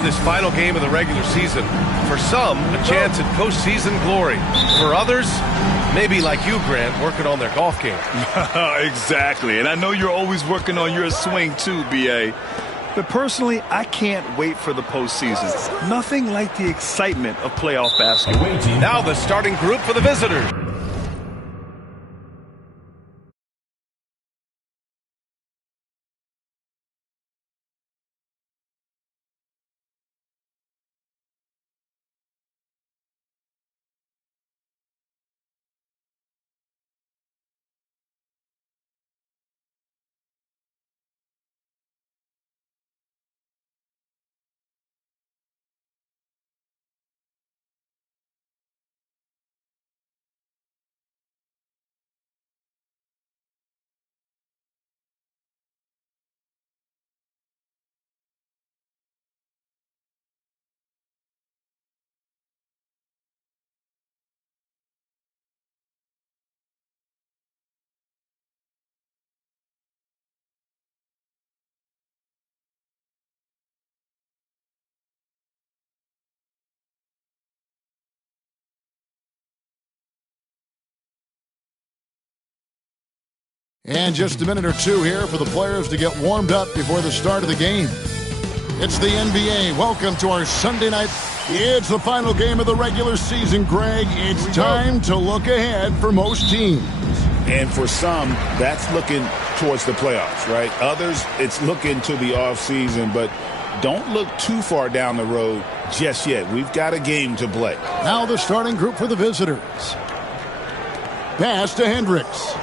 This final game of the regular season. For some, a chance at postseason glory. For others, maybe like you, Grant, working on their golf game. Exactly, and I know you're always working on your swing too, B.A. But personally, I can't wait for the postseason. Nothing like the excitement of playoff basketball. Now the starting group for the visitors. And just a minute or two here for the players to get warmed up before the start of the game. It's the NBA. Welcome to our Sunday night. It's the final game of the regular season, Greg. It's time to look ahead for most teams. And for some, that's looking towards the playoffs, right? Others, it's looking to the offseason, but don't look too far down the road just yet. We've got a game to play. Now the starting group for the visitors. Pass to Hendricks.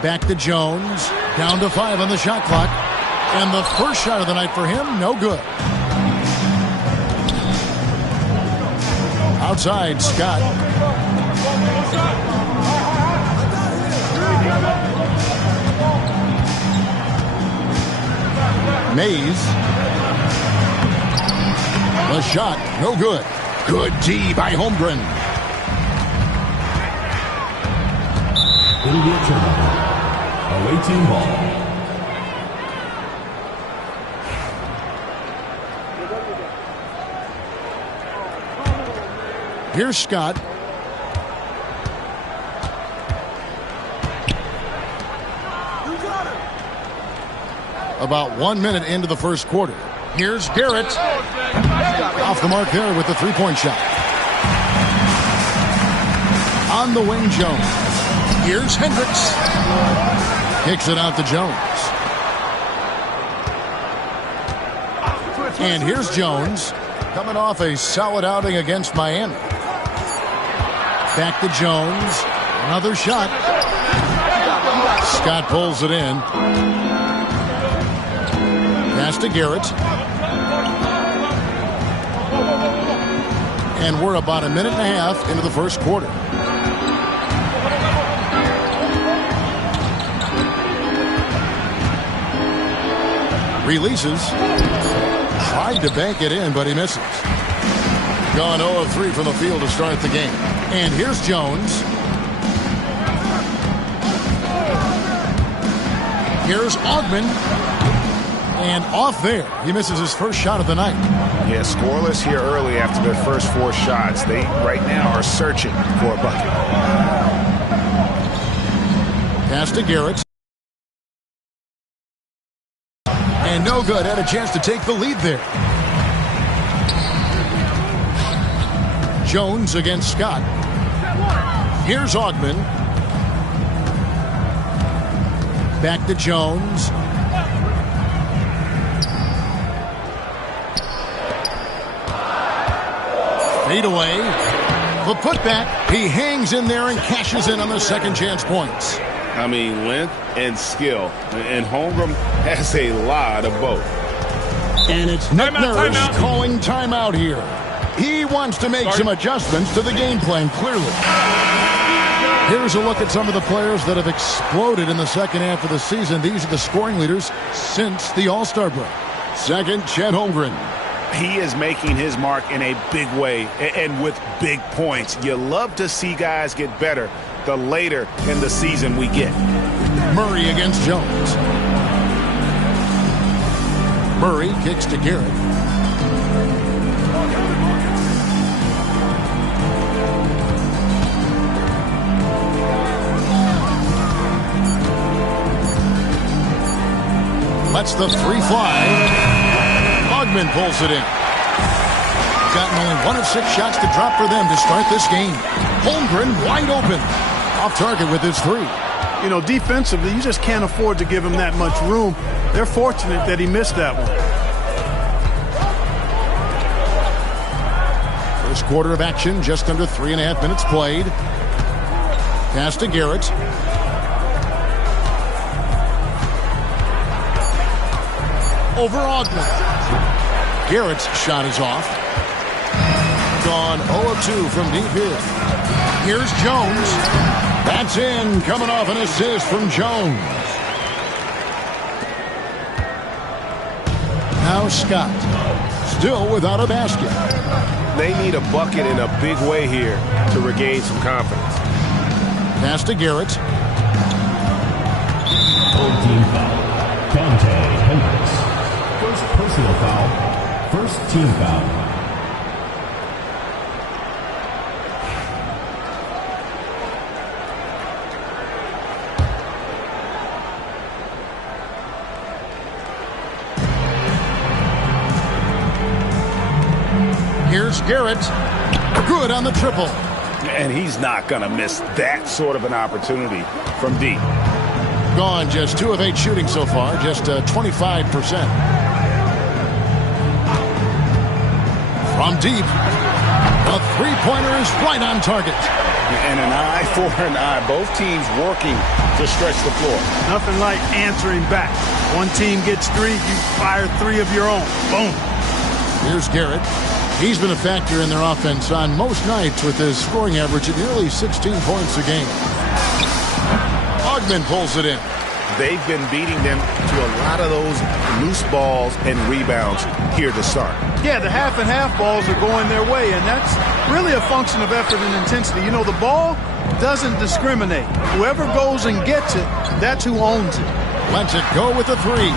Back to Jones. Down to 5 on the shot clock. And the first shot of the night for him, no good. Outside, Scott. Mays. The shot, no good. Good D by Holmgren. It'll be a turnover. Away team ball. Here's Scott. About 1 minute into the first quarter. Here's Garrett. Off the mark there with the three-point shot. On the wing, Jones. Here's Hendricks. Kicks it out to Jones. And here's Jones. Coming off a solid outing against Miami. Back to Jones. Another shot. Scott pulls it in. Pass to Garrett. And we're about a minute and a half into the first quarter. Releases. Tried to bank it in, but he misses. Gone 0 of 3 from the field to start the game. And here's Jones. Here's Ogman. And off there. He misses his first shot of the night. Yeah, scoreless here early after their first 4 shots. They, right now, are searching for a bucket. Pass to Garrett. And no good. Had a chance to take the lead there. Jones against Scott. Here's Ogman. Back to Jones. Fade away. The putback. He hangs in there and cashes in on the second chance points. I mean, length and skill. And Holmgren has a lot of both. And it's Nick Nurse calling timeout here. He wants to make some adjustments to the game plan, clearly. Here's a look at some of the players that have exploded in the second half of the season. These are the scoring leaders since the All-Star break. Second, Chet Holmgren. He is making his mark in a big way and with big points. You love to see guys get better the later in the season we get. Murray against Jones. Murray kicks to Garrett. Lets the three fly. Ogman pulls it in. Gotten only 1 of 6 shots to drop for them to start this game. Holmgren wide open. Off target with his 3. You know, defensively, you just can't afford to give him that much room. They're fortunate that he missed that one. First quarter of action, just under 3.5 minutes played. Pass to Garrett. Over Ogman. Garrett's shot is off. Gone 0 of 2 from deep here. Here's Jones. That's in, coming off an assist from Jones. Now Scott. Still without a basket. They need a bucket in a big way here to regain some confidence. Pass to Garrett. Third team foul. Dante Hendricks. First personal foul. First team foul. Here's Garrett. Good on the triple. And he's not going to miss that sort of an opportunity from deep. Gone just 2 of 8 shooting so far, just 25%. From deep, the three-pointer is right on target. And an eye for an eye. Both teams working to stretch the floor. Nothing like answering back. One team gets 3, you fire 3 of your own. Boom. Here's Garrett. He's been a factor in their offense on most nights with his scoring average at nearly 16 points a game. Ogman pulls it in. They've been beating them to a lot of those loose balls and rebounds here to start. Yeah, the half and half balls are going their way, and that's really a function of effort and intensity. You know, the ball doesn't discriminate. Whoever goes and gets it, that's who owns it. Lets it go with a 3.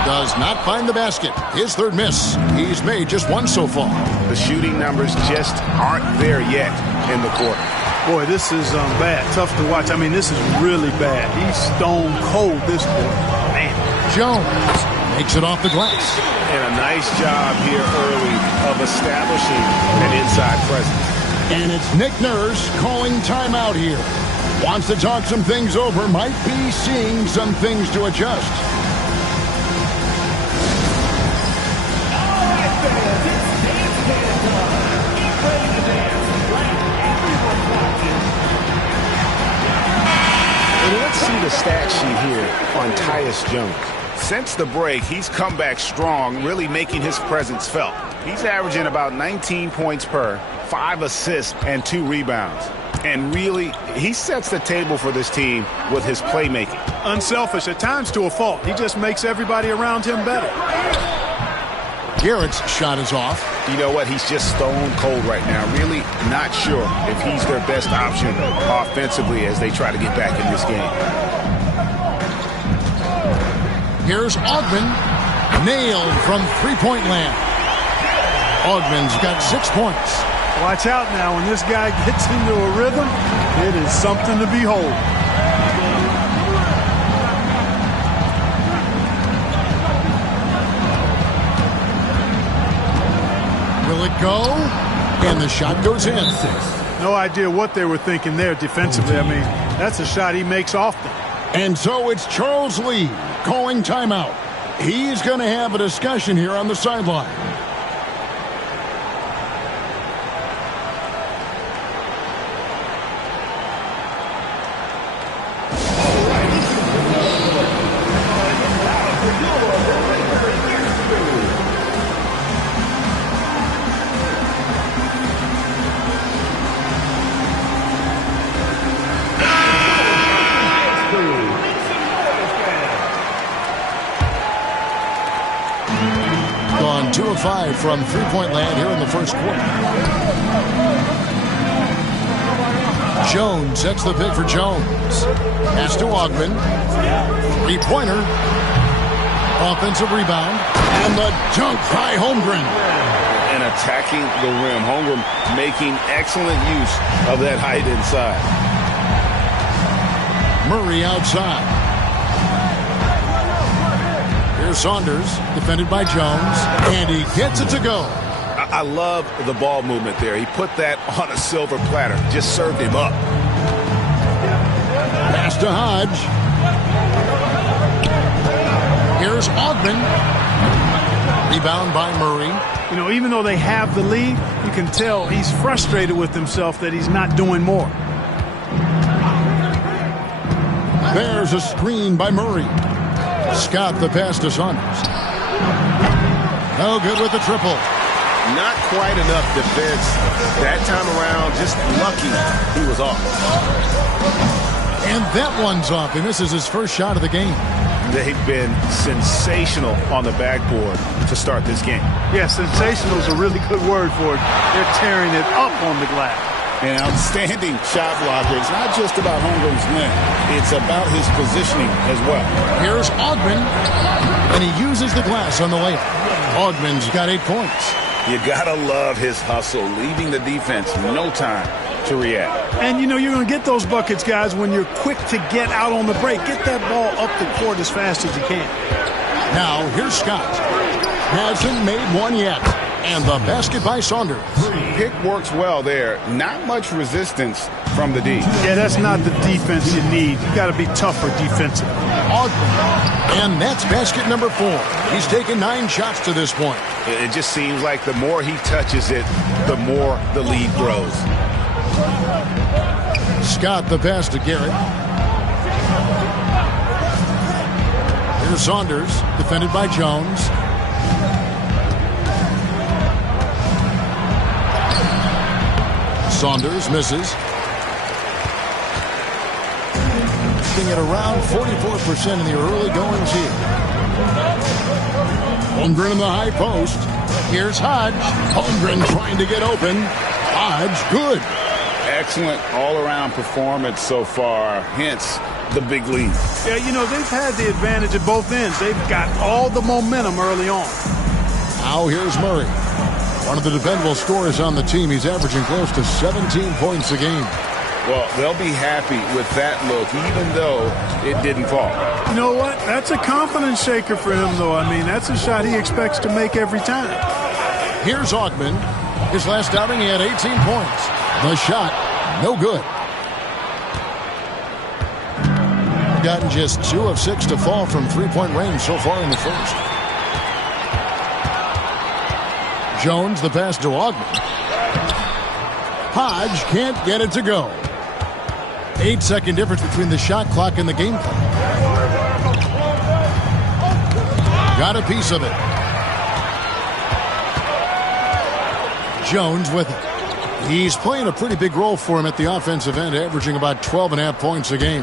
Does not find the basket. His third miss. He's made just 1 so far. The shooting numbers just aren't there yet in the quarter. Boy, this is bad. Tough to watch. I mean, this is really bad. He's stone cold this quarter. Man. Jones makes it off the glass. And a nice job here early of establishing an inside presence. And it's Nick Nurse calling timeout here. Wants to talk some things over. Might be seeing some things to adjust. Let's see the stat sheet here on Tyus Jones. Since the break, he's come back strong, really making his presence felt. He's averaging about 19 points per, 5 assists, and 2 rebounds. And really, he sets the table for this team with his playmaking. Unselfish, at times to a fault. He just makes everybody around him better. Garrett's shot is off. You know what? He's just stone cold right now. Really not sure if he's their best option offensively as they try to get back in this game. Here's Ogman. Nailed from three-point land. Ogman's got 6 points. Watch out now. When this guy gets into a rhythm, it is something to behold. Will it go? And the shot goes in. No idea what they were thinking there defensively. I mean, that's a shot he makes often. And so it's Charles Lee calling timeout. He's going to have a discussion here on the sideline. Gone 2 of 5 from three-point land here in the first quarter. Jones sets the pick for Jones. Pass to Ogman. Three-pointer. Offensive rebound. And the dunk by Holmgren. And attacking the rim. Holmgren making excellent use of that height inside. Murray outside. Here's Saunders, defended by Jones, and he gets it to go. I love the ball movement there. He put that on a silver platter. Just served him up. Pass to Hodge. Here's Ogden. Rebound by Murray. You know, even though they have the lead, you can tell he's frustrated with himself that he's not doing more. There's a screen by Murray. Scott the pass to Saunders. No good with the triple. Not quite enough defense that time around. Just lucky he was off. And that one's off. He misses his first shot of the game. They've been sensational on the backboard to start this game. Yeah, sensational is a really good word for it. They're tearing it up on the glass. An outstanding shot blocker. It's not just about Holmgren's length. It's about his positioning as well. Here's Ogden, and he uses the glass on the layup. Ogden's got 8 points. You gotta love his hustle, leaving the defense no time to react. And, you know, you're going to get those buckets, guys, when you're quick to get out on the break. Get that ball up the court as fast as you can. Now, here's Scott. Hasn't made one yet. And the basket by Saunders. Pick works well there. Not much resistance from the D. Yeah, that's not the defense you need. You got to be tougher defensively. Ogden. And that's basket number 4. He's taken 9 shots to this point. It just seems like the more he touches it, the more the lead grows. Scott the pass to Garrett. Here's Saunders, defended by Jones. Saunders misses. Shooting at around 44% in the early goings here. Holmgren in the high post. Here's Hodge. Holmgren trying to get open. Hodge, good. Excellent all-around performance so far, hence the big lead. Yeah, you know, they've had the advantage at both ends. They've got all the momentum early on. Now here's Murray. One of the dependable scorers on the team. He's averaging close to 17 points a game. Well, they'll be happy with that look, even though it didn't fall. You know what? That's a confidence shaker for him, though. I mean, that's a shot he expects to make every time. Here's Ogden. His last outing, he had 18 points. The shot, no good. Gotten just 2 of 6 to fall from three-point range so far in the first. Jones, the pass to Ogden. Hodge can't get it to go. 8-second difference between the shot clock and the game clock. Got a piece of it. Jones with it. He's playing a pretty big role for him at the offensive end, averaging about 12.5 points a game.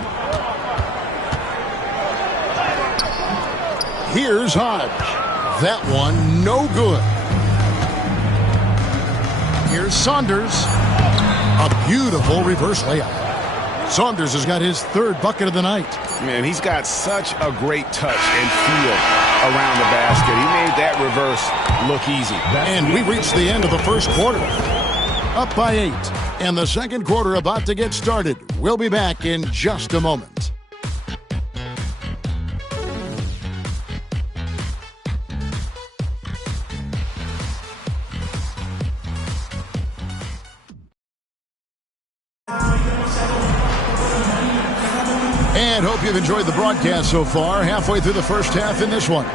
Here's Hodge. That one, no good. Here's Saunders. A beautiful reverse layup. Saunders has got his 3rd bucket of the night. Man, he's got such a great touch and feel around the basket. He made that reverse look easy. And we reached the end of the first quarter. Up by 8. And the second quarter about to get started. We'll be back in just a moment. And hope you've enjoyed the broadcast so far. Halfway through the first half in this one.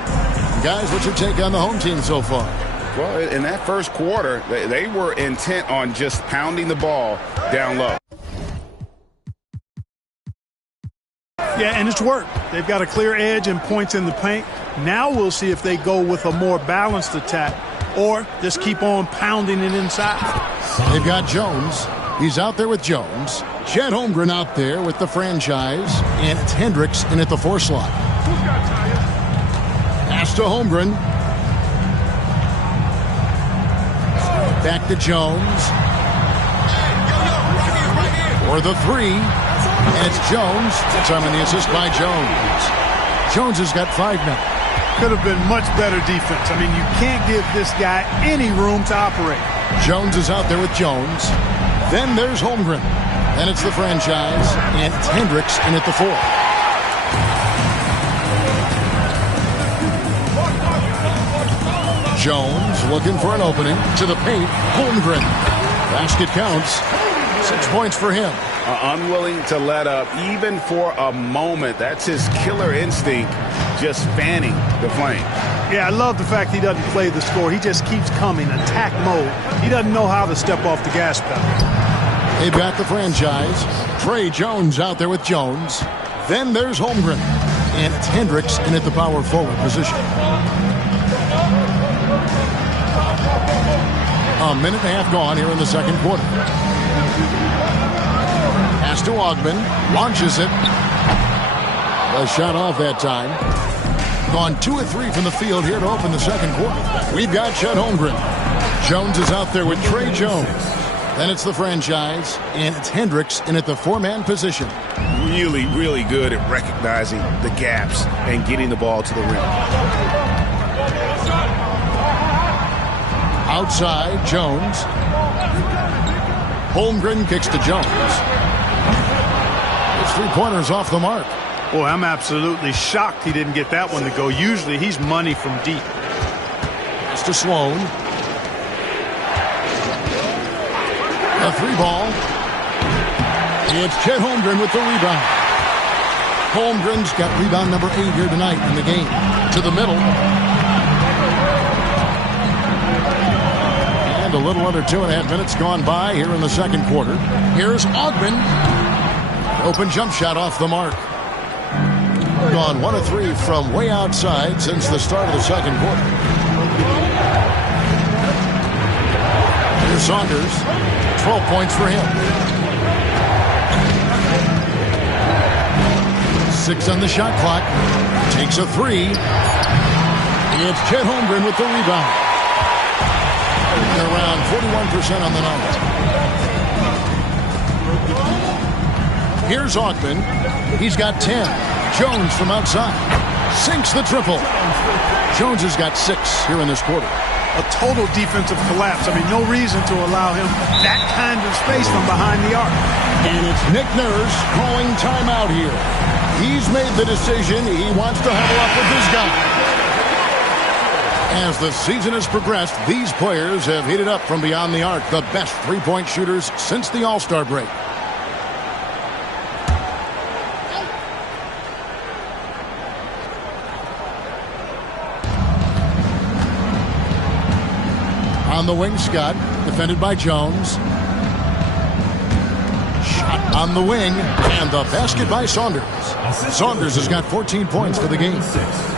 Guys, what's your take on the home team so far? Well, in that first quarter, they were intent on just pounding the ball down low. Yeah, and it's worked. They've got a clear edge and points in the paint. Now we'll see if they go with a more balanced attack or just keep on pounding it inside. They've got Jones. He's out there with Jones. Chet Holmgren out there with the franchise. And it's Hendricks in at the 4 slot. Pass to Holmgren. Back to Jones. For the 3. And it's Jones. Time on the assist by Jones. Jones has got 5 now. Could have been much better defense. I mean, you can't give this guy any room to operate. Jones is out there with Jones. Then there's Holmgren. Then it's the franchise, and it's Hendricks in at the 4. Jones looking for an opening to the paint. Holmgren. Basket counts. 6 points for him. Unwilling to let up even for a moment. That's his killer instinct, just fanning the flame. Yeah, I love the fact he doesn't play the score. He just keeps coming, attack mode. He doesn't know how to step off the gas pedal. They've got the franchise. Trey Jones out there with Jones. Then there's Holmgren. And it's Hendricks in at the power forward position. A minute and a half gone here in the second quarter. Pass to Ogben. Launches it. A shot off that time. Gone 2 of 3 from the field here to open the second quarter. We've got Chet Holmgren. Jones is out there with Trey Jones. Then it's the franchise, and it's Hendricks in at the 4-man position. Really, really good at recognizing the gaps and getting the ball to the rim. Outside, Jones. Holmgren kicks to Jones. It's 3-pointers off the mark. Boy, I'm absolutely shocked he didn't get that one to go. Usually he's money from deep. It's to Sloan. A 3-ball. It's Chet Holmgren with the rebound. Holmgren's got rebound number 8 here tonight in the game. To the middle. And a little under 2.5 minutes gone by here in the second quarter. Here's Ogben. Open jump shot off the mark. Gone 1 of 3 from way outside since the start of the second quarter. Here's Saunders. 12 points for him. 6 on the shot clock. Takes a 3. It's Chet Holmgren with the rebound. They're around 41% on the night. Here's Ogben. He's got 10. Jones from outside. Sinks the triple. Jones has got 6 here in this quarter. A total defensive collapse. I mean, no reason to allow him that kind of space from behind the arc. And it's Nick Nurse calling timeout here. He's made the decision. He wants to huddle up with his guy. As the season has progressed, these players have heated up from beyond the arc, the best three-point shooters since the All-Star break. On the wing, Scott, defended by Jones. Shot on the wing, and the basket by Saunders. Saunders has got 14 points for the game.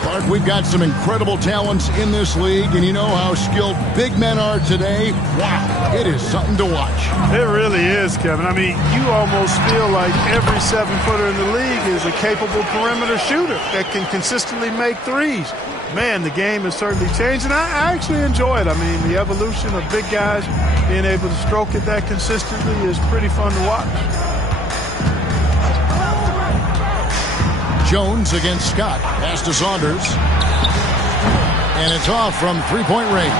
Clark, we've got some incredible talents in this league, and you know how skilled big men are today. Wow, it is something to watch. It really is, Kevin. I mean, you almost feel like every 7-footer in the league is a capable perimeter shooter that can consistently make threes. Man, the game has certainly changed, and I actually enjoy it. I mean, the evolution of big guys being able to stroke it that consistently is pretty fun to watch. Jones against Scott. Pass to Saunders. And it's off from three-point range.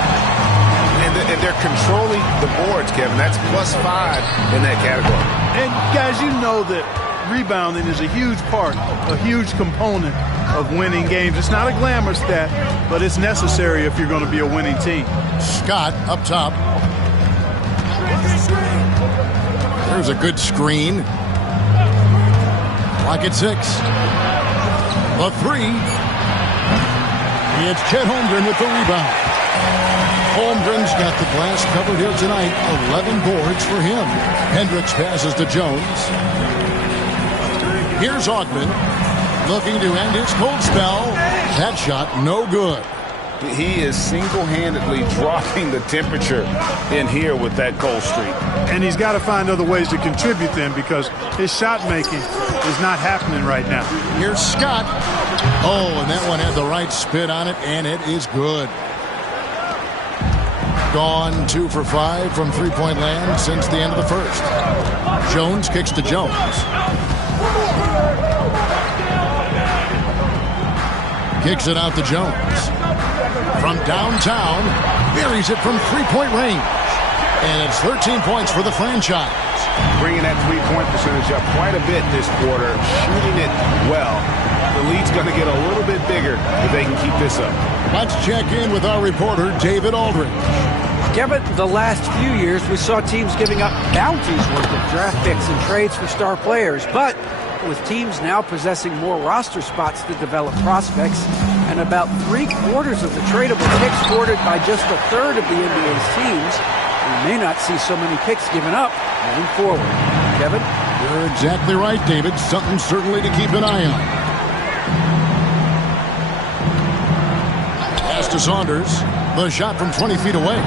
And they're controlling the boards, Kevin. That's +5 in that category. And, guys, you know that rebounding is a huge part, a huge component of winning games. It's not a glamour stat, but it's necessary if you're going to be a winning team. Scott up top. There's a good screen. Clock at 6. A 3. It's Chet Holmgren with the rebound. Holmgren's got the glass covered here tonight. 11 boards for him. Hendricks passes to Jones. Here's Ogben, looking to end his cold spell. That shot, no good. He is single-handedly dropping the temperature in here with that cold streak. And he's got to find other ways to contribute then, because his shot making is not happening right now. Here's Scott. Oh, and that one had the right spin on it, and it is good. Gone 2 for 5 from three-point land since the end of the first. Jones kicks to Jones. Kicks it out to Jones. From downtown, buries it from three-point range. And it's 13 points for the franchise. Bringing that three-point percentage up quite a bit this quarter, shooting it well. The lead's going to get a little bit bigger if they can keep this up. Let's check in with our reporter, David Aldridge. Kevin, the last few years we saw teams giving up bounties worth of draft picks and trades for star players. But with teams now possessing more roster spots to develop prospects and about 3/4 of the tradable picks hoarded by just a third of the NBA's teams, we may not see so many picks given up moving forward. Kevin? You're exactly right, David. Something certainly to keep an eye on. Pass to Saunders. The shot from 20 feet away.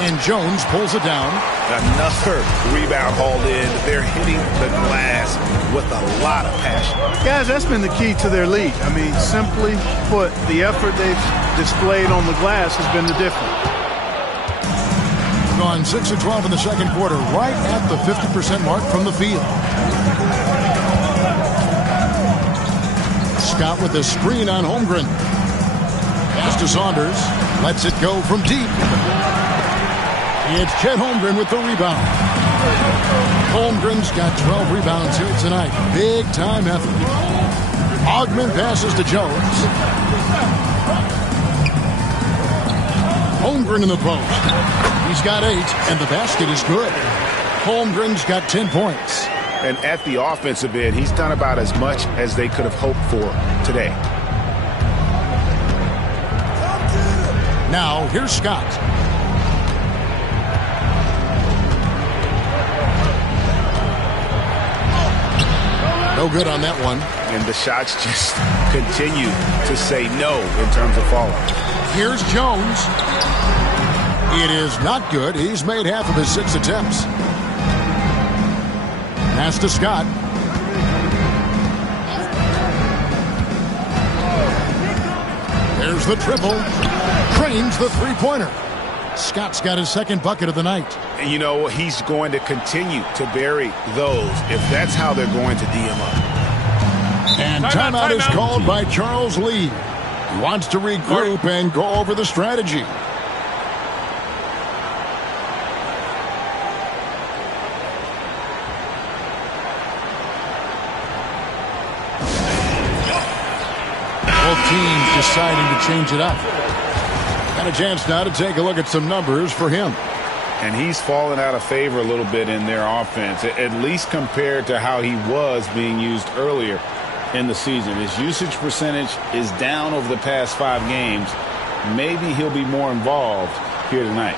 And Jones pulls it down. Another rebound hauled in. They're hitting the glass with a lot of passion. Guys, that's been the key to their lead. I mean, simply put, the effort they've displayed on the glass has been the difference. Gone 6 of 12 in the second quarter, right at the 50% mark from the field. Scott with a screen on Holmgren. Pass to Saunders. Lets it go from deep. It's Chet Holmgren with the rebound. Holmgren's got 12 rebounds here tonight. Big time effort. Ogman passes to Jones. Holmgren in the post. He's got 8, and the basket is good. Holmgren's got 10 points. And at the offensive end, he's done about as much as they could have hoped for today. Now, here's Scott. No good on that one. And the shots just continue to say no in terms of falling. Here's Jones. It is not good. He's made half of his 6 attempts. Pass to Scott. There's the triple. Trains the three-pointer. Scott's got his second bucket of the night. And you know, he's going to continue to bury those if that's how they're going to D him up. And timeout is called by Charles Lee. He wants to regroup and go over the strategy. Both teams deciding to change it up. Got a chance now to take a look at some numbers for him. And he's fallen out of favor a little bit in their offense, at least compared to how he was being used earlier in the season. His usage percentage is down over the past 5 games. Maybe he'll be more involved here tonight.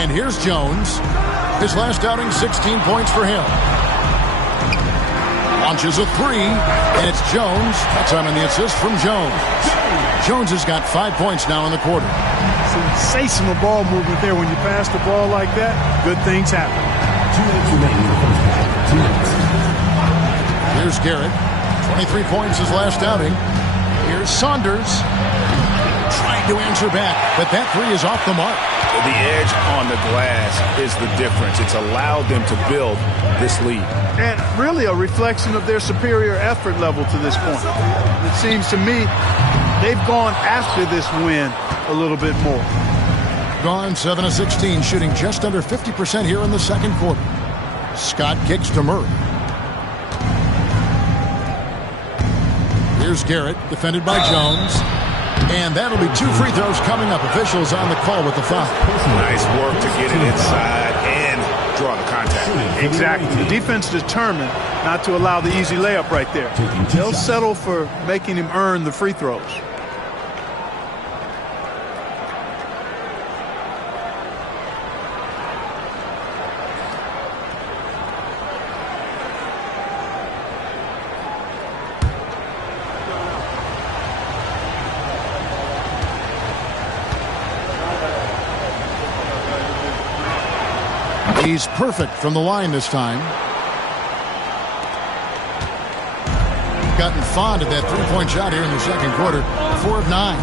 And here's Jones. His last outing, 16 points for him. Launches a 3, and it's Jones. That time on the assist from Jones. Jones has got 5 points now in the quarter. Sensational ball movement there. When you pass the ball like that, good things happen. 2 minutes remaining in the first half. 2 minutes. Here's Garrett. 23 points his last outing. Here's Saunders. Trying to answer back, but that 3 is off the mark. The edge on the glass is the difference. It's allowed them to build this lead. And really a reflection of their superior effort level to this point. It seems to me they've gone after this win a little bit more. Gone 7 of 16, shooting just under 50% here in the second quarter. Scott kicks to Murray. Here's Garrett, defended by Jones. And that'll be 2 free throws coming up. Officials on the call with the foul. Nice work to get it inside and draw the contact. Exactly. The defense determined not to allow the easy layup right there. They'll settle for making him earn the free throws. He's perfect from the line this time. Gotten fond of that three-point shot here in the second quarter. 4 of 9.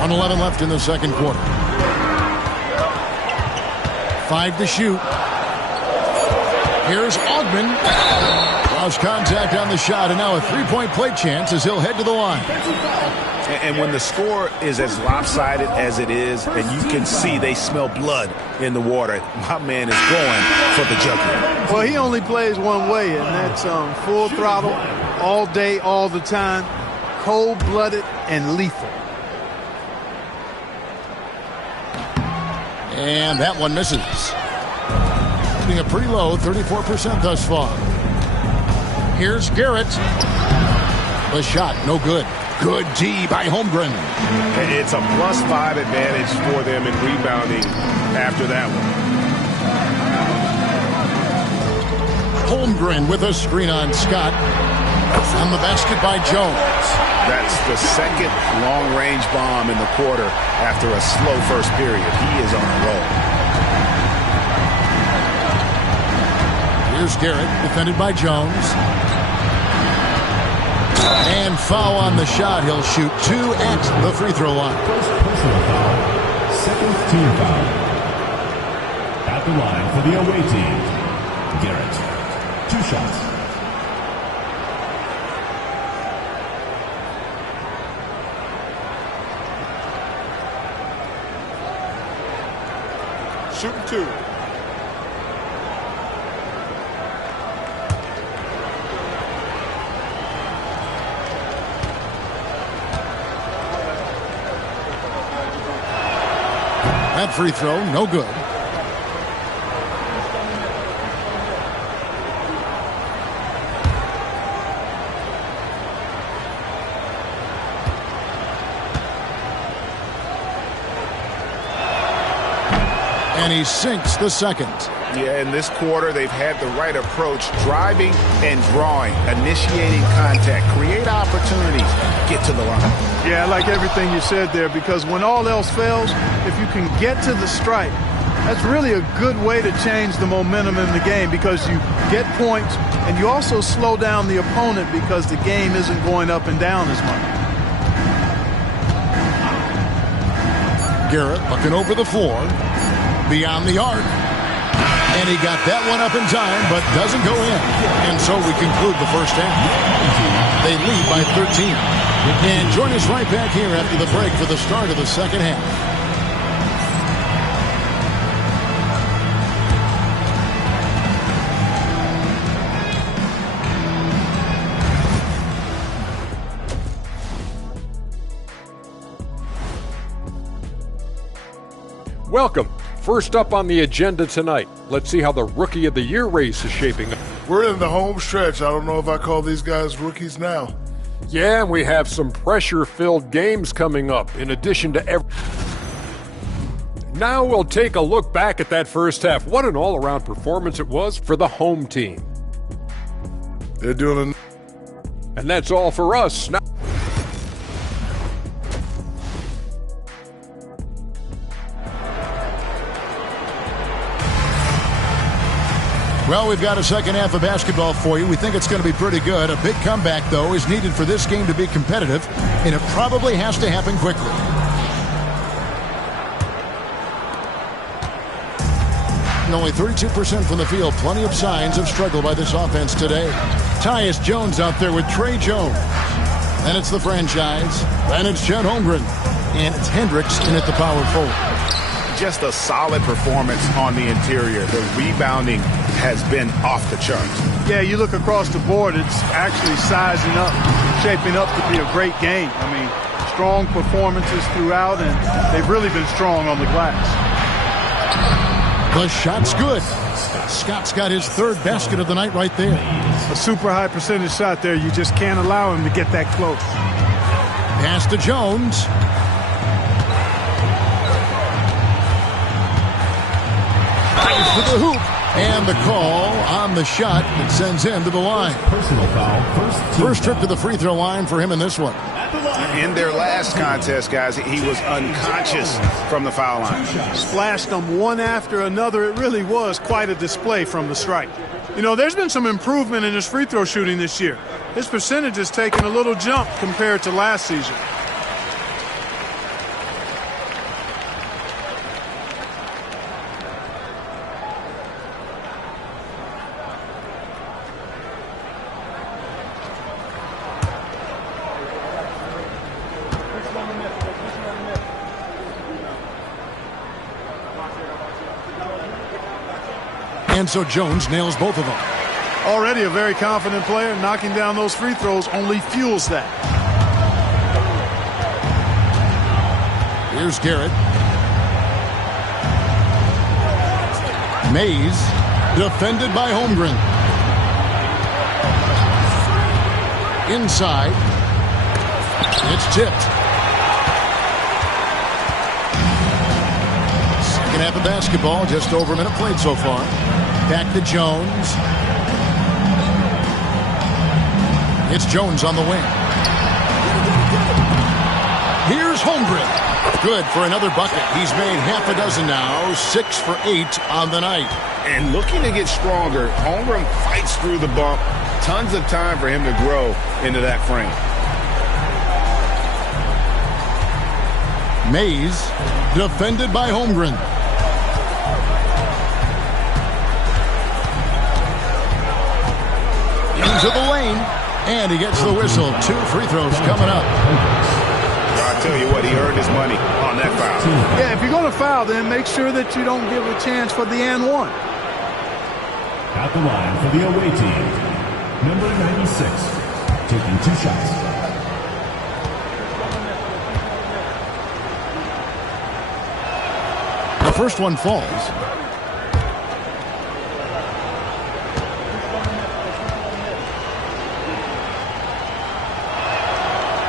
1:11 left in the second quarter. 5 to shoot. Here's Augman. Lost contact on the shot, and now a three-point play chance as he'll head to the line. And when the score is as lopsided as it is, and you can see they smell blood in the water, my man is going for the jugular. Well, he only plays one way, and that's full throttle, all day, all the time, cold-blooded and lethal. And that one misses. Shooting a pretty low, 34% thus far. Here's Garrett. The shot, no good. Good D by Holmgren. It's a +5 advantage for them in rebounding after that one. Holmgren with a screen on Scott. On the basket by Jones. That's the second long-range bomb in the quarter after a slow first period. He is on a roll. Here's Garrett, defended by Jones. And foul on the shot. He'll shoot 2 at the free throw line. First personal foul, second team foul. At the line for the away team, Garrett. 2 shots. Shooting 2. That free throw, no good. And he sinks the second. Yeah, in this quarter, they've had the right approach, driving and drawing, initiating contact, create opportunities, get to the line. Yeah, I like everything you said there, because when all else fails, if you can get to the stripe, that's really a good way to change the momentum in the game, because you get points and you also slow down the opponent because the game isn't going up and down as much. Garrett looking over the floor, beyond the arc. And he got that one up in time, but doesn't go in. And so we conclude the first half. They lead by 13. And join us right back here after the break for the start of the second half. Welcome. First up on the agenda tonight, let's see how the Rookie of the Year race is shaping up. We're in the home stretch. I don't know if I call these guys rookies now. Yeah, and we have some pressure-filled games coming up, in addition to Now we'll take a look back at that first half. What an all-around performance it was for the home team. They're doing And that's all for us. Now Well, we've got a second half of basketball for you. We think it's going to be pretty good. A big comeback, though, is needed for this game to be competitive, and it probably has to happen quickly. And only 32% from the field. Plenty of signs of struggle by this offense today. Tyus Jones out there with Trey Jones. Then it's the franchise. Then it's Chet Holmgren. And it's Hendricks in at the power forward. Just a solid performance on the interior. The rebounding has been off the charts. Yeah, you look across the board, it's actually sizing up, shaping up to be a great game. I mean, strong performances throughout, and they've really been strong on the glass. The shot's good. Scott's got his third basket of the night right there. A super high percentage shot there. You just can't allow him to get that close. Pass to Jones. To the hoop, and the call on the shot that sends him to the line. Personal foul, first trip to the free throw line for him in this one. In their last contest, guys, he was unconscious from the foul line. Splashed them one after another. It really was quite a display from the stripe. You know, there's been some improvement in his free throw shooting this year. His percentage has taken a little jump compared to last season. And so Jones nails both of them. Already a very confident player. Knocking down those free throws only fuels that. Here's Garrett. Mays, defended by Holmgren. Inside. It's tipped. Second half of basketball, just over a minute played so far. Back to Jones. It's Jones on the wing. Here's Holmgren. Good for another bucket. He's made half a dozen now, 6 for 8 on the night. And looking to get stronger, Holmgren fights through the bump. Tons of time for him to grow into that frame. Mays, defended by Holmgren. Into the lane, and he gets the whistle. 2 free throws coming up. I'll tell you what, he earned his money on that foul. Yeah, if you're going to foul, then make sure that you don't give a chance for the and one. At the line for the away team, number 96, taking 2 shots. The first one falls.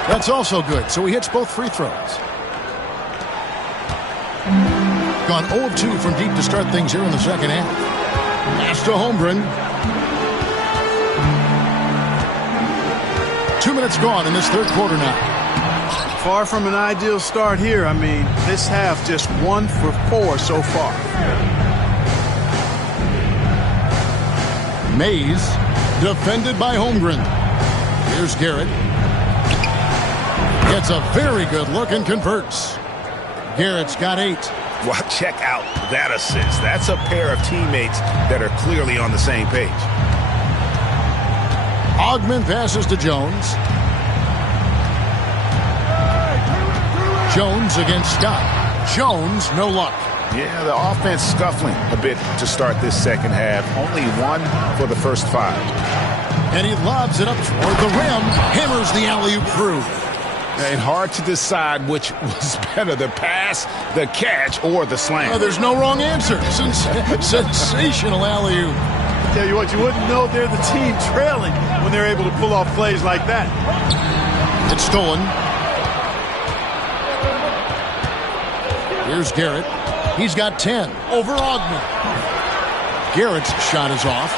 That's also good, so he hits both free throws. Gone 0 of 2 from deep to start things here in the second half. Pass to Holmgren. 2 minutes gone in this third quarter now. Far from an ideal start here. I mean, this half just 1 for 4 so far. Mays, defended by Holmgren. Here's Garrett. Gets a very good look and converts. Garrett's got 8. Well, check out that assist. That's a pair of teammates that are clearly on the same page. Ogman passes to Jones. Jones against Scott. Jones, no luck. Yeah, the offense scuffling a bit to start this second half. Only 1 for the first 5. And he lobs it up toward the rim. Hammers the alley-oop through. And hard to decide which was better, the pass, the catch, or the slam. There's no wrong answer. Sensational alley-oop. Tell you what, you wouldn't know they're the team trailing when they're able to pull off plays like that. It's stolen. Here's Garrett. He's got 10 over Ogman. Garrett's shot is off.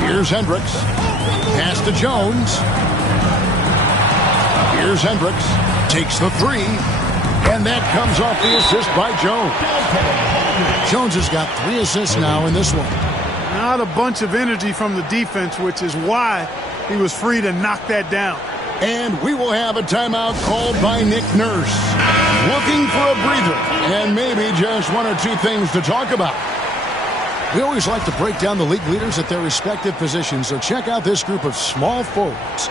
Here's Hendricks. Pass to Jones. Here's Hendricks. Takes the 3. And that comes off the assist by Jones. Jones has got 3 assists now in this one. Not a bunch of energy from the defense, which is why he was free to knock that down. And we will have a timeout called by Nick Nurse. Looking for a breather and maybe just 1 or 2 things to talk about. We always like to break down the league leaders at their respective positions, so check out this group of small forwards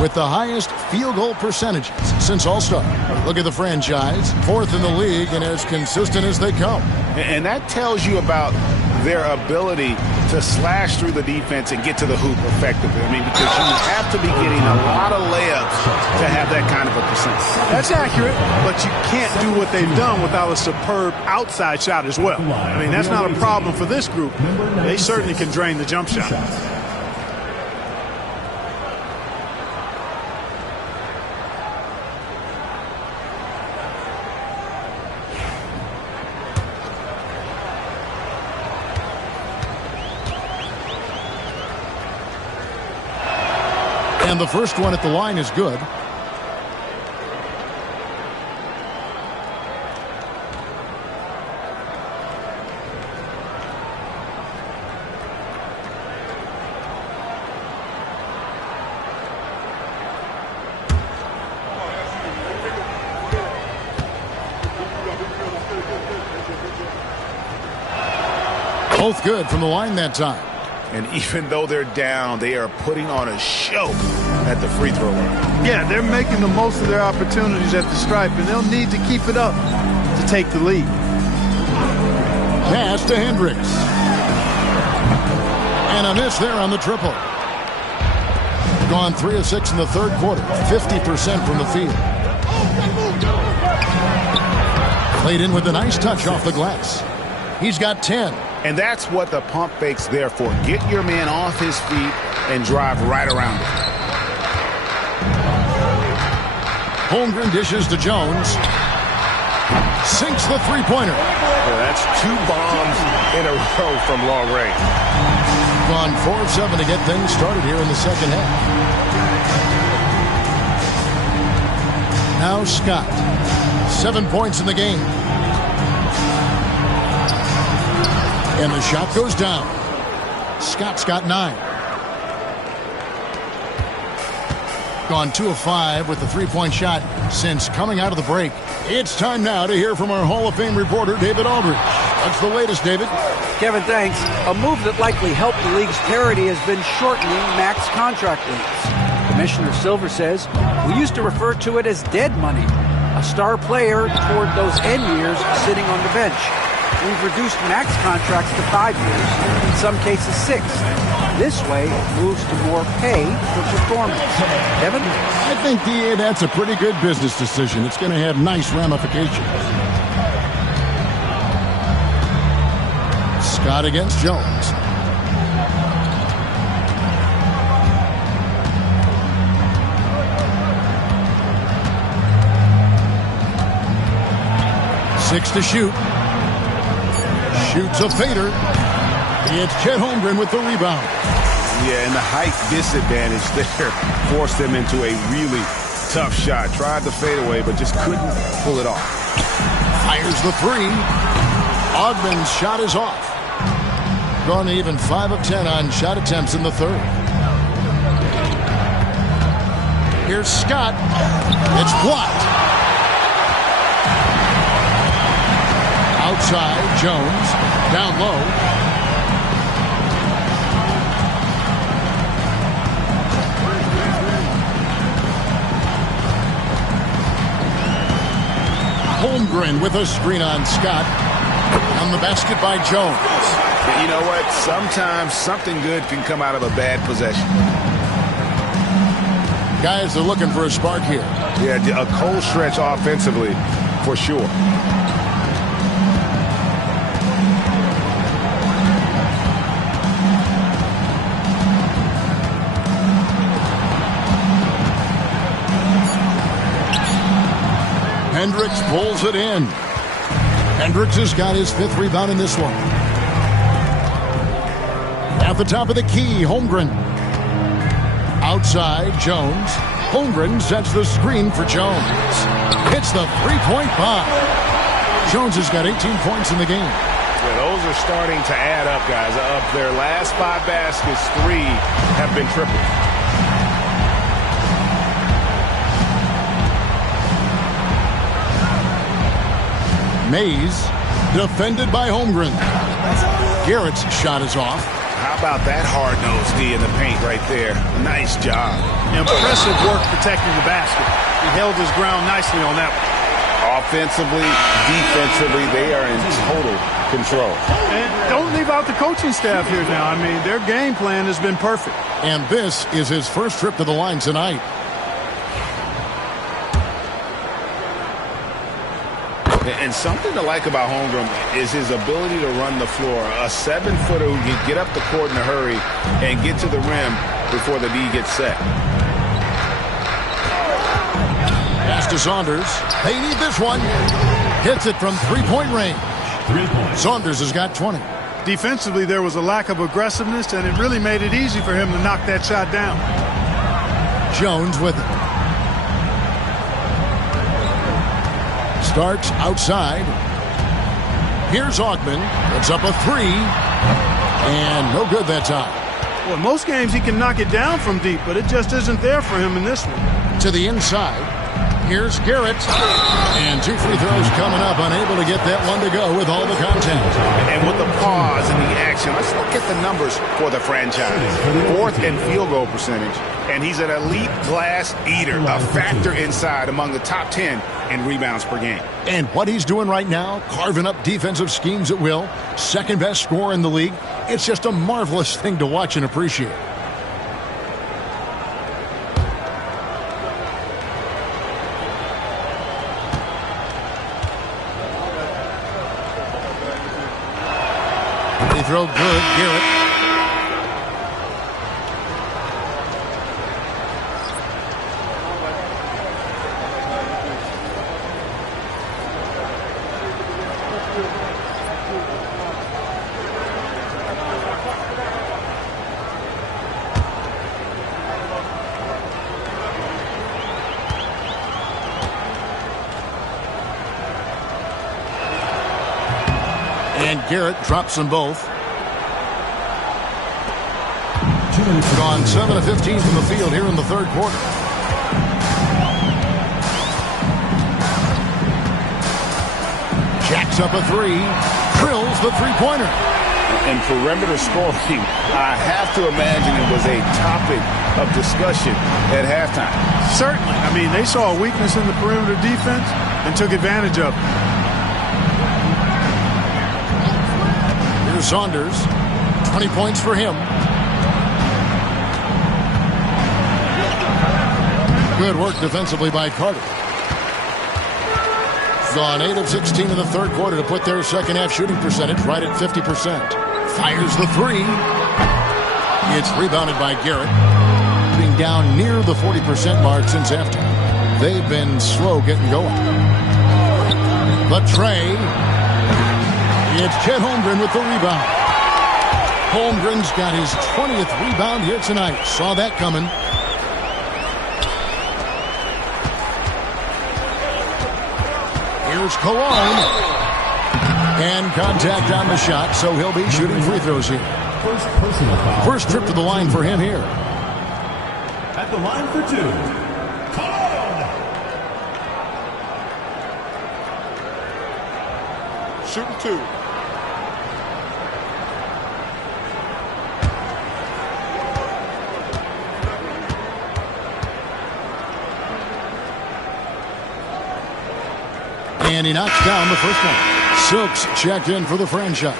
with the highest field goal percentages since All-Star. Look at the franchise, 4th in the league and as consistent as they come. And that tells you about their ability to slash through the defense and get to the hoop effectively. I mean, because you have to be getting a lot of layups to have that kind of a percentage. That's accurate, but you can't do what they've done without a superb outside shot as well. I mean, that's not a problem for this group. They certainly can drain the jump shot. And the first one at the line is good. Both good from the line that time. And even though they're down, they are putting on a show at the free throw line. Yeah, they're making the most of their opportunities at the stripe, and they'll need to keep it up to take the lead. Pass to Hendricks. And a miss there on the triple. Gone 3 of 6 in the third quarter. 50% from the field. Played in with a nice touch off the glass. He's got 10. And that's what the pump fake's there for. Get your man off his feet and drive right around him. Holmgren dishes to Jones. Sinks the three-pointer. Yeah, that's 2 bombs in a row from long range. Gone 4 of 7 to get things started here in the second half. Now Scott. 7 points in the game. And the shot goes down. Scott's got 9. Gone 2 of 5 with the three-point shot since coming out of the break. It's time now to hear from our Hall of Fame reporter, David Aldridge. What's the latest, David? Kevin, thanks. A move that likely helped the league's parity has been shortening max contract lengths. Commissioner Silver says, we used to refer to it as dead money, a star player toward those end years sitting on the bench. We've reduced max contracts to 5 years, in some cases 6. This way, it moves to more pay for performance. Kevin? I think, DA, that's a pretty good business decision. It's going to have nice ramifications. Scott against Jones. Six to shoot. Shoots a fader. It's Chet Holmgren with the rebound. Yeah, and the height disadvantage there forced him into a really tough shot. Tried the fadeaway, but just couldn't pull it off. Fires the 3. Ogden's shot is off. Gone even 5 of 10 on shot attempts in the third. Here's Scott. It's blocked. Outside, Jones. Down low. Holmgren with a screen on Scott. On the basket by Jones. You know what? Sometimes something good can come out of a bad possession. Guys are looking for a spark here. Yeah, a cold stretch offensively, for sure. Hendricks pulls it in. Hendricks has got his 5th rebound in this one. At the top of the key, Holmgren. Outside, Jones. Holmgren sets the screen for Jones. Hits the three-point bomb. Jones has got 18 points in the game. Yeah, those are starting to add up, guys. Of their last 5 baskets, 3 have been triples. Mays, defended by Holmgren. Garrett's shot is off. How about that hard-nosed D in the paint right there? Nice job. Impressive work protecting the basket. He held his ground nicely on that one. Offensively, defensively, they are in total control. And don't leave out the coaching staff here now. I mean, their game plan has been perfect. And this is his first trip to the line tonight. And something to like about Holmgren is his ability to run the floor. A 7-footer who can get up the court in a hurry and get to the rim before the D gets set. Pass to Saunders. They need this one. Hits it from three-point range. Saunders has got 20. Defensively, there was a lack of aggressiveness, and it really made it easy for him to knock that shot down. Jones with it. Starts outside. Here's Ogden. It's up a 3. And no good that time. Well, in most games he can knock it down from deep, but it just isn't there for him in this one. To the inside. Here's Garrett. And 2 free throws coming up. Unable to get that one to go with all the contact. And with the pause in the action, let's look at the numbers for the franchise. 4th in field goal percentage. And he's an elite glass eater, a factor inside among the top 10 in rebounds per game. And what he's doing right now, carving up defensive schemes at will, second best scorer in the league. It's just a marvelous thing to watch and appreciate. Free throw good, Garrett. And Garrett drops them both. Gone 7 of 15 from the field here in the third quarter. Jacks up a 3. Drills the three-pointer. And perimeter scoring, I have to imagine it was a topic of discussion at halftime. Certainly. I mean, they saw a weakness in the perimeter defense and took advantage of it. Here's Saunders. 20 points for him. Good work defensively by Carter. Gone 8 of 16 in the third quarter to put their second half shooting percentage right at 50%. Fires the 3. It's rebounded by Garrett. Being down near the 40% mark since halftime. They've been slow getting going. The tray. It's Chet Holmgren with the rebound. Holmgren's got his 20th rebound here tonight. Saw that coming. Here's Cologne. And contact on the shot, so he'll be shooting free throws here. First personal foul. First trip to the line for him here. At the line for 2. Cologne! Shooting 2. And he knocks down the first one. Silks checked in for the franchise.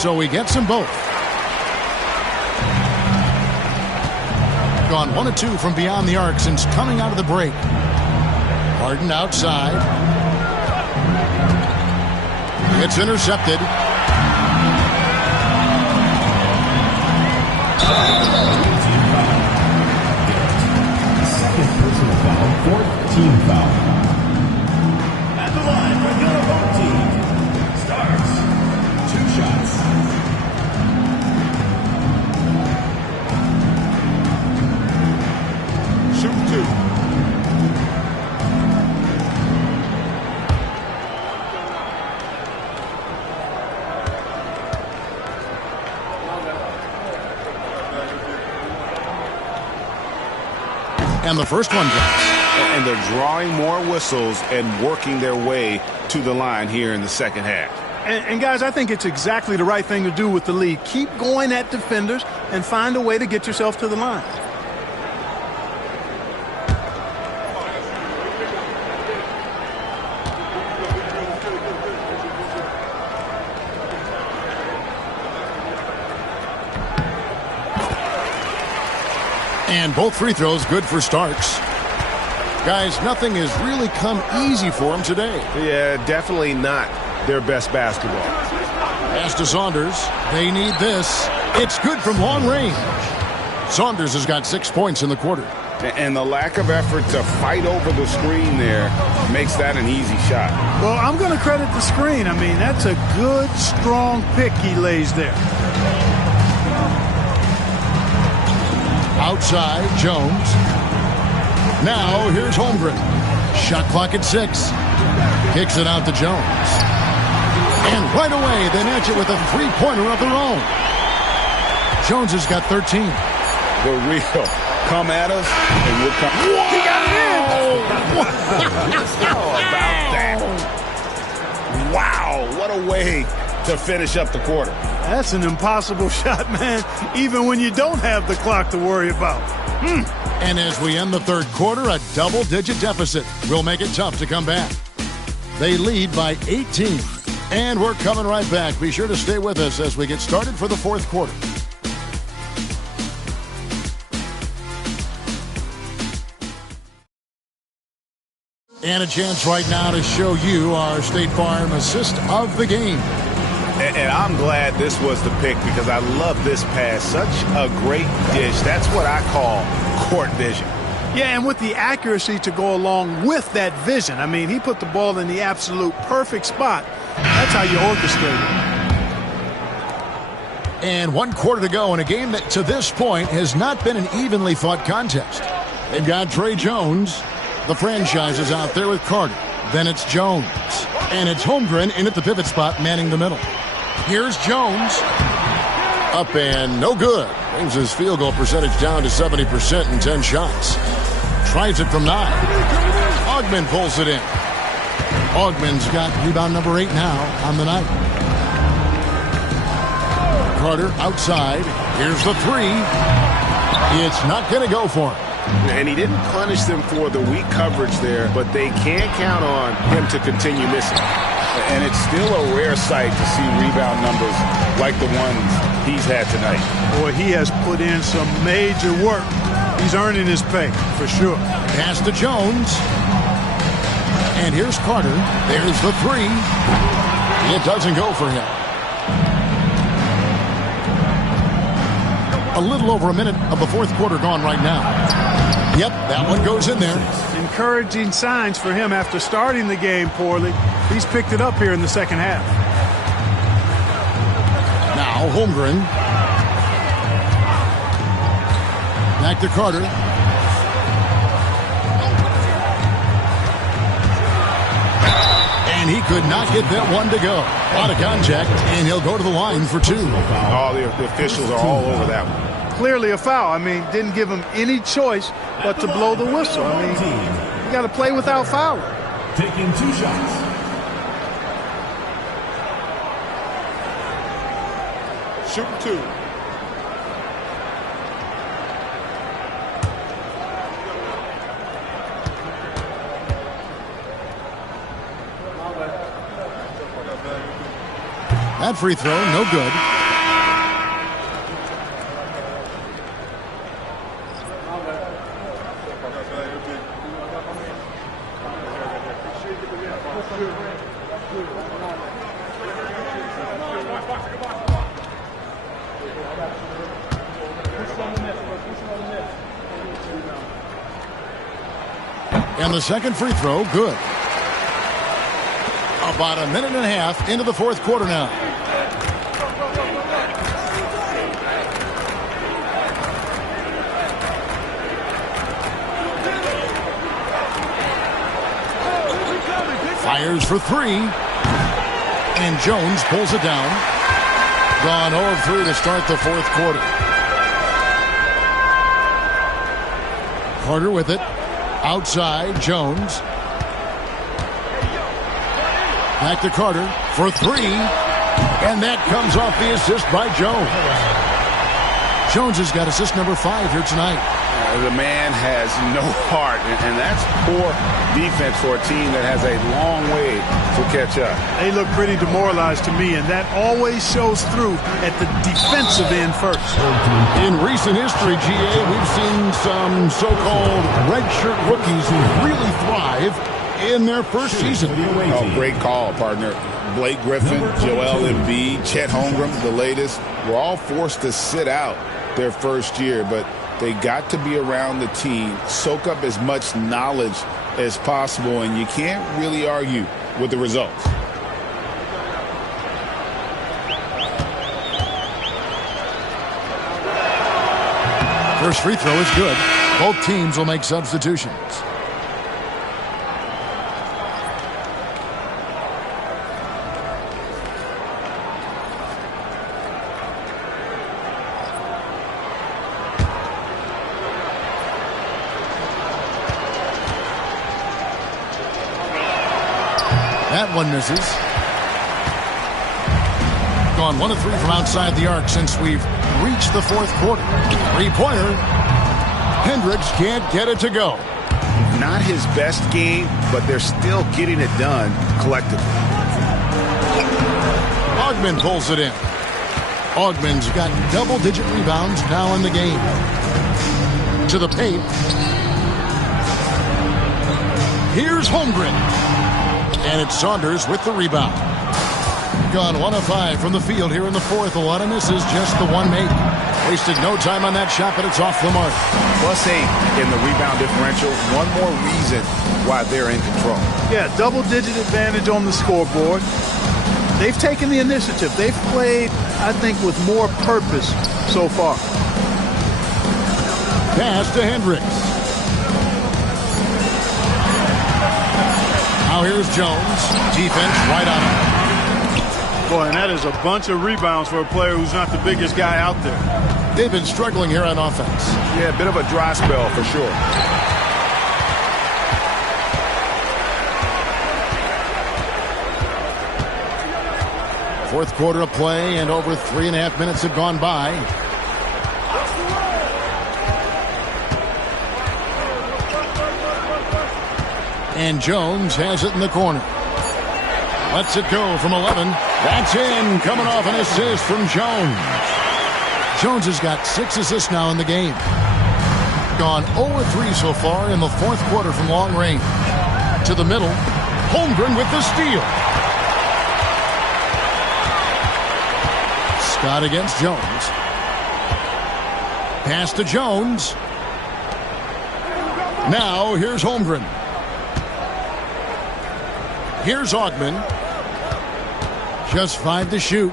So he gets them both. Gone 1 of 2 from beyond the arc since coming out of the break. Harden outside. It's intercepted. Second personal foul, 4th team foul. At the line for the home team. Starts. 2 shots. Shooting 2. And the first one drops. And they're drawing more whistles and working their way to the line here in the second half. And guys, I think it's exactly the right thing to do with the lead. Keep going at defenders and find a way to get yourself to the line. And both free throws good for Starks. Guys, nothing has really come easy for him today. Yeah, definitely not their best basketball. Pass to Saunders. They need this. It's good from long range. Saunders has got 6 points in the quarter. And the lack of effort to fight over the screen there makes that an easy shot. Well, I'm going to credit the screen. I mean, that's a good, strong pick he lays there. Outside, Jones. Now, here's Holmgren. Shot clock at 6. Kicks it out to Jones. And right away, they match it with a three-pointer of their own. Jones has got 13. The real. Come at us, and we'll come. Whoa! He got it in! How about that? Wow, what a way to finish up the quarter. That's an impossible shot, man, even when you don't have the clock to worry about. And as we end the third quarter, a double-digit deficit will make it tough to come back. They lead by 18. And we're coming right back. Be sure to stay with us as we get started for the fourth quarter. And a chance right now to show you our State Farm assist of the game. And I'm glad this was the pick because I love this pass. Such a great dish. That's what I call court vision. Yeah, and with the accuracy to go along with that vision. I mean, he put the ball in the absolute perfect spot. That's how you orchestrate it. And 1 quarter to go in a game that to this point has not been an evenly fought contest. They've got Trey Jones. The franchise is out there with Carter. Then it's Jones. And it's Holmgren in at the pivot spot, manning the middle. Here's Jones. Up and no good. Brings his field goal percentage down to 70% in 10 shots. Tries it from 9. Augman pulls it in. Augman's got rebound number 8 now on the night. Carter outside. Here's the 3. It's not going to go for him. And he didn't punish them for the weak coverage there, but they can't count on him to continue missing. And it's still a rare sight to see rebound numbers like the ones he's had tonight. Boy, he has put in some major work. He's earning his pay, for sure. Pass to Jones. And here's Carter. There's the 3. It doesn't go for him. A little over a minute of the fourth quarter gone right now. Yep, that one goes in there. Encouraging signs for him after starting the game poorly. He's picked it up here in the second half. Now Holmgren. Back to Carter. And he could not get that one to go. Out of contact, and he'll go to the line for 2. All the officials are all over that one. Clearly a foul. I mean, didn't give him any choice but to blow the whistle. I mean, you got to play without fouling. Taking 2 shots. Shooting 2. That free throw, no good. And the second free throw, good. About a minute and a half into the fourth quarter now. Fires for 3. And Jones pulls it down. Gone 0 of 3 to start the fourth quarter. Carter with it. Outside, Jones. Back to Carter for 3. And that comes off the assist by Jones. Jones has got assist number 5 here tonight. The man has no heart, and that's poor defense for a team that has a long way to catch up. They look pretty demoralized to me, and that always shows through at the defensive end first. In recent history, GA, we've seen some so-called redshirt rookies who really thrive in their first season. Oh, great call, partner. Blake Griffin, Joel Embiid, Chet Holmgren, the latest, were all forced to sit out their first year, but they got to be around the team, soak up as much knowledge as possible, and you can't really argue with the results. First free throw is good. Both teams will make substitutions. That one misses. Gone 1 of 3 from outside the arc since we've reached the fourth quarter. Three-pointer. Hendricks can't get it to go. Not his best game, but they're still getting it done collectively. Ogman pulls it in. Ogman's got double-digit rebounds now in the game. To the paint. Here's Holmgren. And it's Saunders with the rebound. Gone 1 of 5 from the field here in the fourth. A lot of misses, just the one make. Wasted no time on that shot, but it's off the mark. +8 in the rebound differential. One more reason why they're in control. Yeah, double-digit advantage on the scoreboard. They've taken the initiative. They've played, I think, with more purpose so far. Pass to Hendricks. Now here's Jones. Defense right on him. Boy, and that is a bunch of rebounds for a player who's not the biggest guy out there. They've been struggling here on offense. Yeah, a bit of a dry spell for sure. Fourth quarter of play, and over 3.5 minutes have gone by. And Jones has it in the corner. Lets it go from 11. That's in. Coming off an assist from Jones. Jones has got 6 assists now in the game. Gone 0-3 so far in the fourth quarter from long range. To the middle. Holmgren with the steal. Scott against Jones. Pass to Jones. Now here's Holmgren. Here's Ogman. Just 5 to shoot.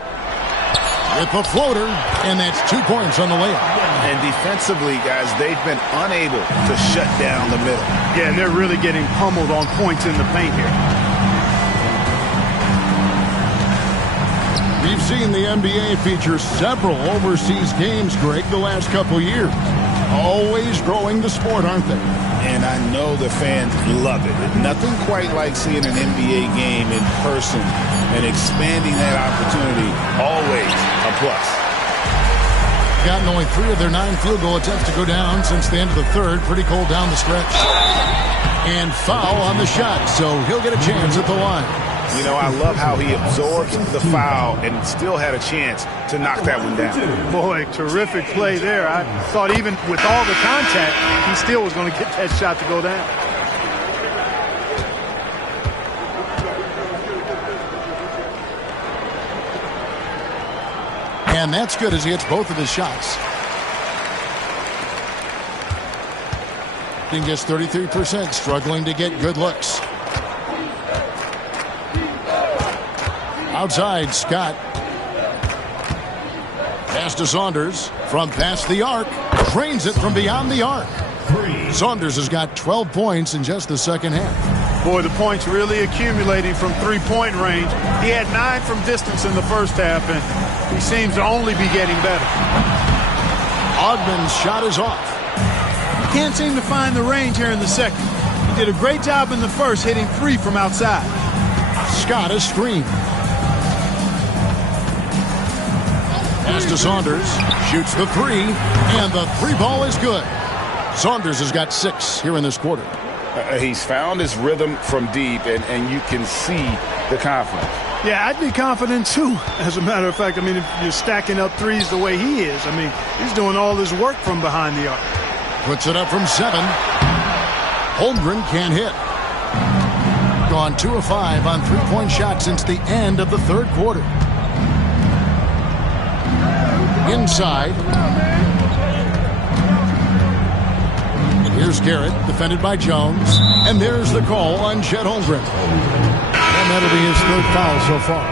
With a floater, and that's 2 points on the layup. And defensively, guys, they've been unable to shut down the middle. Yeah, and they're really getting pummeled on points in the paint here. We've seen the NBA feature several overseas games, Greg, the last couple years. Always growing the sport, aren't they? And I know the fans love it. Nothing quite like seeing an NBA game in person and expanding that opportunity. Always a plus. Gotten only 3 of their 9 field goal attempts to go down since the end of the third. Pretty cold down the stretch. And foul on the shot, so he'll get a chance at the line. You know, I love how he absorbed the foul and still had a chance to knock that one down. Boy, terrific play there. I thought even with all the contact, he still was going to get that shot to go down. And that's good as he hits both of his shots. He gets 33%, struggling to get good looks. Outside, Scott. Pass to Saunders from past the arc. Drains it from beyond the arc. Saunders has got 12 points in just the second half. Boy, the points really accumulating from three-point range. He had 9 from distance in the first half, and he seems to only be getting better. Ogman's shot is off. He can't seem to find the range here in the second. He did a great job in the first, hitting 3 from outside. Scott is screened. Pass to Saunders, shoots the 3, and the 3 ball is good. Saunders has got 6 here in this quarter. He's found his rhythm from deep, and you can see the confidence. Yeah, I'd be confident too, as a matter of fact. I mean, if you're stacking up threes the way he is, I mean, he's doing all his work from behind the arc. Puts it up from 7. Holmgren can't hit. Gone 2 of 5 on 3-point shots since the end of the third quarter. Inside. Here's Garrett, defended by Jones. And there's the call on Chet Holmgren. And that'll be his third foul so far.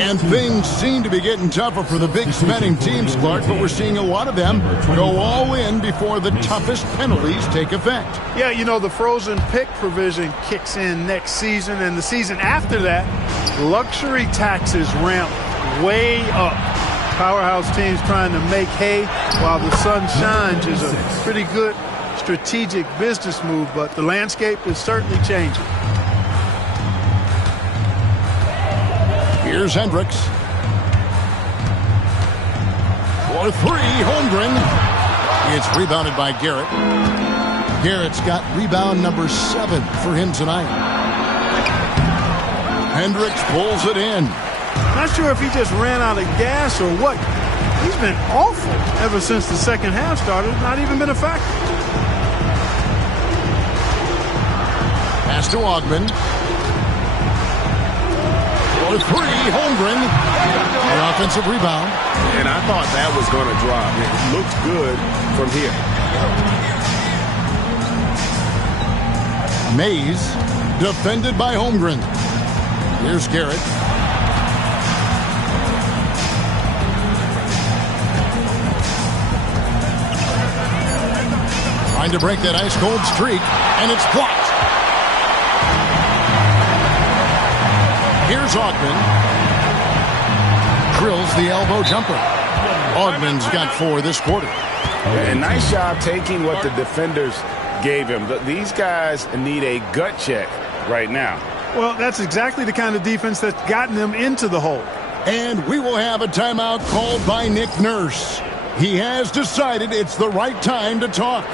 And things seem to be getting tougher for the big spending teams, Clark, but we're seeing a lot of them go all in before the toughest penalties take effect. Yeah, you know, the frozen pick provision kicks in next season, and the season after that, luxury taxes ramp way up. Powerhouse teams trying to make hay while the sun shines is a pretty good strategic business move, but the landscape is certainly changing. Here's Hendricks. For three, Holmgren. It's rebounded by Garrett. Garrett's got rebound number 7 for him tonight. Hendricks pulls it in. Not sure if he just ran out of gas or what. He's been awful ever since the second half started. Not even been a factor. Pass to Ogman. For three, Holmgren. The offensive rebound. And I thought that was going to drop. It looks good from here. Mays, defended by Holmgren. Here's Garrett. Trying to break that ice-cold streak, and it's blocked. Here's Ogman. Drills the elbow jumper. Ogman's got 4 this quarter. And nice job taking what the defenders gave him. These guys need a gut check right now. Well, that's exactly the kind of defense that's gotten them into the hole. And we will have a timeout called by Nick Nurse. He has decided it's the right time to talk.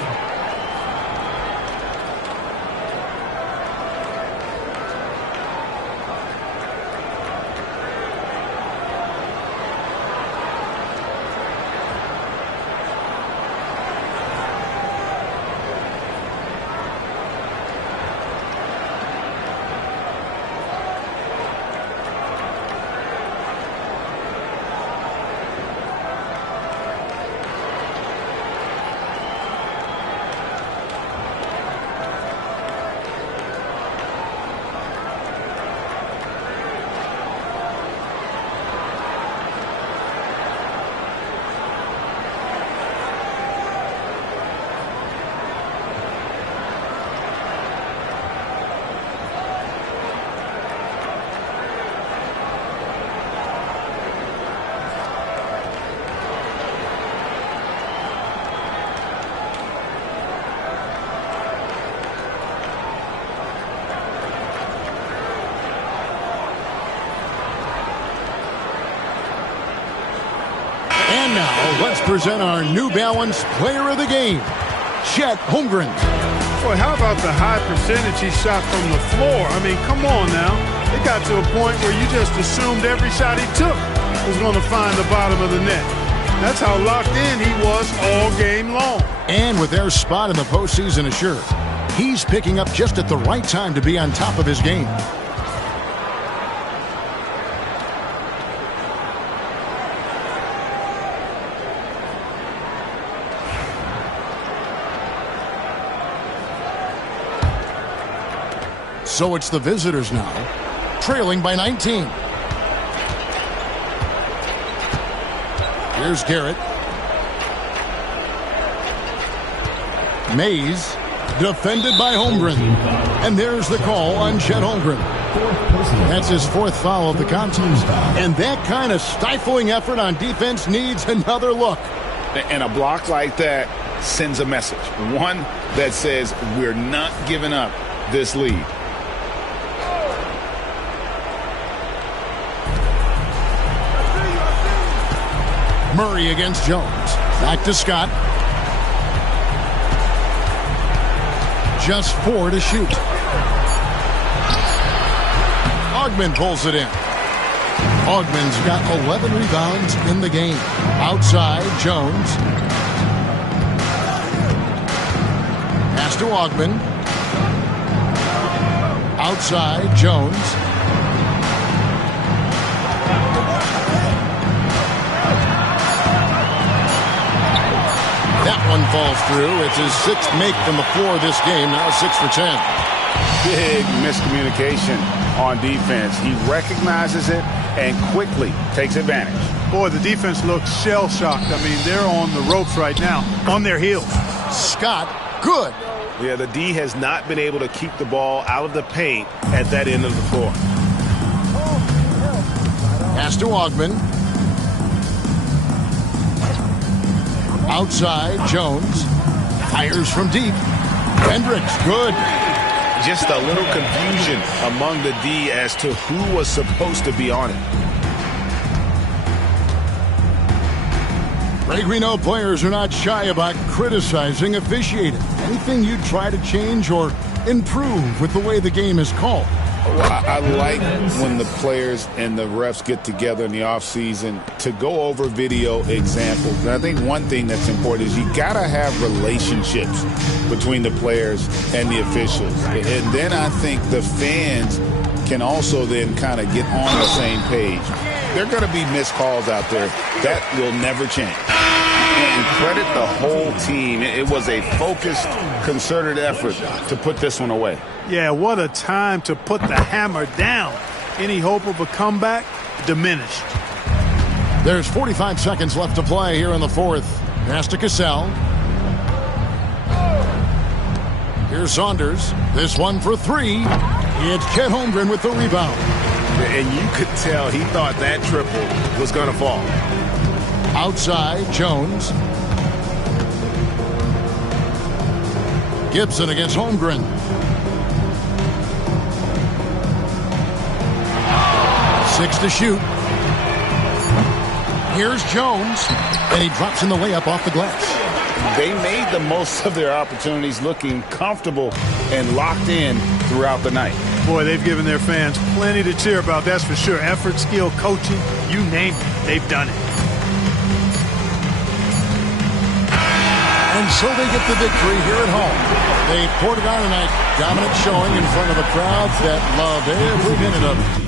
And now, let's present our New Balance Player of the Game, Chet Holmgren. Boy, how about the high percentage he shot from the floor? I mean, come on now. It got to a point where you just assumed every shot he took was going to find the bottom of the net. That's how locked in he was all game long. And with their spot in the postseason assured, he's picking up just at the right time to be on top of his game. So it's the visitors now, trailing by 19. Here's Garrett. Mays, defended by Holmgren. And there's the call on Chet Holmgren. That's his 4th foul of the contest. And that kind of stifling effort on defense needs another look. And a block like that sends a message. One that says we're not giving up this lead. Murray against Jones. Back to Scott. Just 4 to shoot. Ogman pulls it in. Ogman's got 11 rebounds in the game. Outside, Jones. Pass to Ogman. Outside, Jones. That one falls through. It's his 6th make from the floor this game. Now 6 for 10. big miscommunication on defense. He recognizes it and quickly takes advantage. Boy, the defense looks shell-shocked. I mean, they're on the ropes right now, on their heels. Scott, good. Yeah, the D has not been able to keep the ball out of the paint at that end of the floor. Pass to Ogman. Outside, Jones. Fires from deep. Hendricks, good. Just a little confusion among the D as to who was supposed to be on it. Greg, we know players are not shy about criticizing officiating. Anything you'd try to change or improve with the way the game is called? Well, I like when the players and the refs get together in the offseason to go over video examples. And I think one thing that's important is you got to have relationships between the players and the officials. And then I think the fans can also then kind of get on the same page. There are going to be missed calls out there. That will never change. And credit the whole team. It was a focused, concerted effort to put this one away. Yeah, what a time to put the hammer down. Any hope of a comeback diminished. There's 45 seconds left to play here in the fourth. Pass to Cassell. Here's Saunders. This one for three. It's Chet Holmgren with the rebound. And you could tell he thought that triple was going to fall. Outside, Jones. Gibson against Holmgren. Six to shoot. Here's Jones, and he drops in the layup off the glass. They made the most of their opportunities, looking comfortable and locked in throughout the night. Boy, they've given their fans plenty to cheer about, that's for sure. Effort, skill, coaching, you name it, they've done it. And so they get the victory here at home. They poured it on tonight. Dominant showing in front of a crowd that loved every minute of it.